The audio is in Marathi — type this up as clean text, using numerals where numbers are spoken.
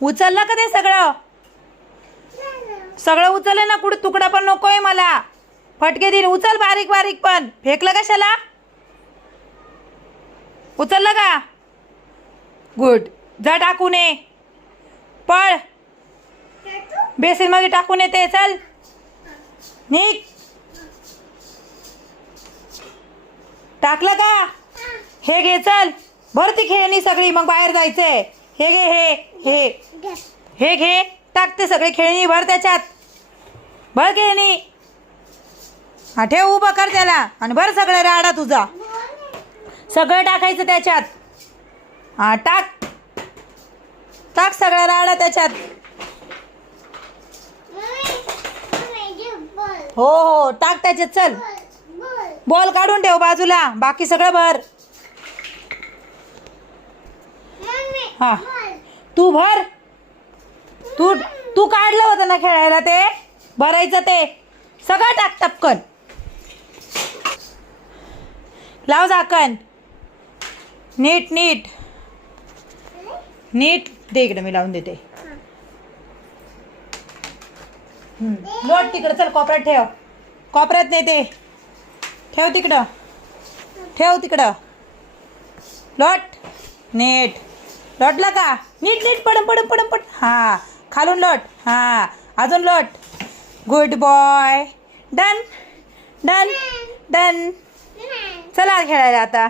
उचललं का ते सगळं? सगळं उचललं ना? कुठे तुकडा पण नकोय मला. फटके दिन. उचल बारीक बारीक पण. फेकलं कशाला? उचललं का? गुड. जा टाकून ये. पळ. बेसिन मध्ये टाकून येते. चल निघ. टाकलं का? हे घे चल. भर ती खेळणी सगळी. मग बाहेर जायचंय. हे घे. हे घे. टाकते सगळी खेळणी. भर त्याच्यात. भर खेळणी. हा ठेव. उभं कर त्याला आणि भर सगळं राडा तुझा. सगळं टाकायचं त्याच्यात. हा टाक. टाक सगळा राडा त्याच्यात. हो टाक त्याच्यात. चल बॉल काढून ठेव बाजूला. बाकी सगळं भर. हा तू भर. तू काढलं होतं ना खेळायला ते. भरायचं ते सगळं. टाक टपकन. लाव झाकण. नीट नीट नीट दे इकडे. मी लावून देते. लोट तिकडं. चल कोपऱ्यात ठेव. कोपऱ्यात नाही ते. ठेव तिकडं. ठेव तिकडं. लोट नीट. लोटला का? नीट नीट. पडम. हा खालून लोट. हा अजून लोट. Good boy. डन. चला खेळायला आता.